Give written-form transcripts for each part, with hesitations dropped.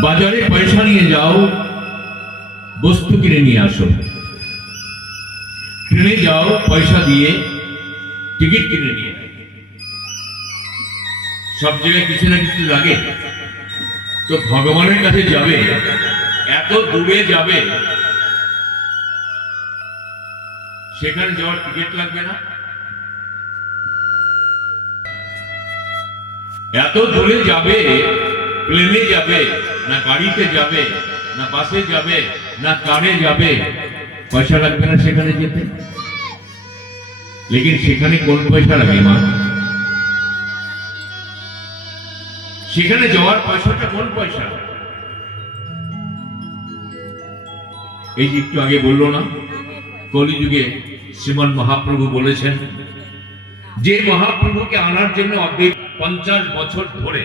বাজারে পয়সা নিয়ে যাও, বস্তু কিনে নিয়ে আসো। ট্রেনে যাও, পয়সা দিয়ে টিকিট কিনে নিয়ে। সব জায়গায় কিছু না কিছু লাগে। তো ভগবানের কাছে যাবে, এত দূরে যাবে, সেখানে যাওয়ার টিকিট লাগবে না? এত দূরে যাবে, প্লেনে যাবে না গাড়িতে যাবে না বাসে যাবে না কারে যাবে, পয়সা লাগবে না সেখানে যেতে? লেকিন সেখানে কোন পয়সা লাগে মা? সেখানে যাওয়ার পয়সাটা কোন পয়সা? এই যে একটু আগে বললো না, কলিযুগে শ্রীমান মহাপ্রভু বলেছেন যে মহাপ্রভুকে আনার জন্য 50 বছর ধরে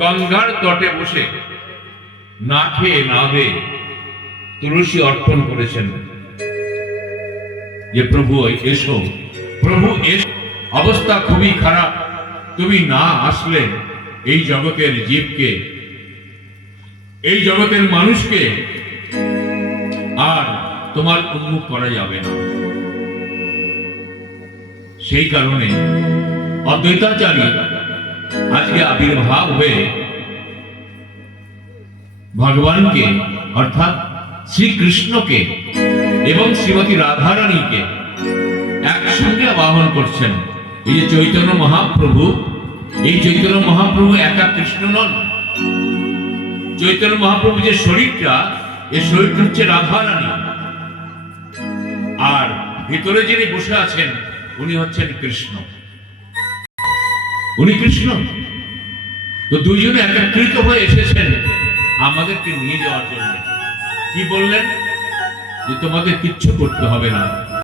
গঙ্গার তটে বসে না খেয়ে না দিয়ে তুলসী অর্পণ করেছেন যে প্রভু এসো, প্রভু এসো, অবস্থা খুবই খারাপ, তুমি না আসলে এই জগতের জীবকে, এই জগতের মানুষকে আর তোমার উন্মুখ করা যাবে না। সেই কারণে অদ্বৈতাচারী আজকে আবির্ভাব হয়ে ভগবানকে অর্থাৎ শ্রীকৃষ্ণকে এবং শ্রীমতী রাধারানীকে একসঙ্গে আবাহন করছেন। এই যে চৈতন্য মহাপ্রভু, এই চৈতন্য মহাপ্রভু একা কৃষ্ণ নন। চৈতন্য মহাপ্রভু যে শরীরটা, এই শরীরটা হচ্ছে রাধারানী, আর ভিতরে যিনি বসে আছেন উনি হচ্ছেন কৃষ্ণ। উনি কৃষ্ণ। তো দুইজনে একত্রিত হয়ে এসেছেন আমাদেরকে নিয়ে যাওয়ার জন্য। কি বললেন? যে তোমাদের কিচ্ছু করতে হবে না,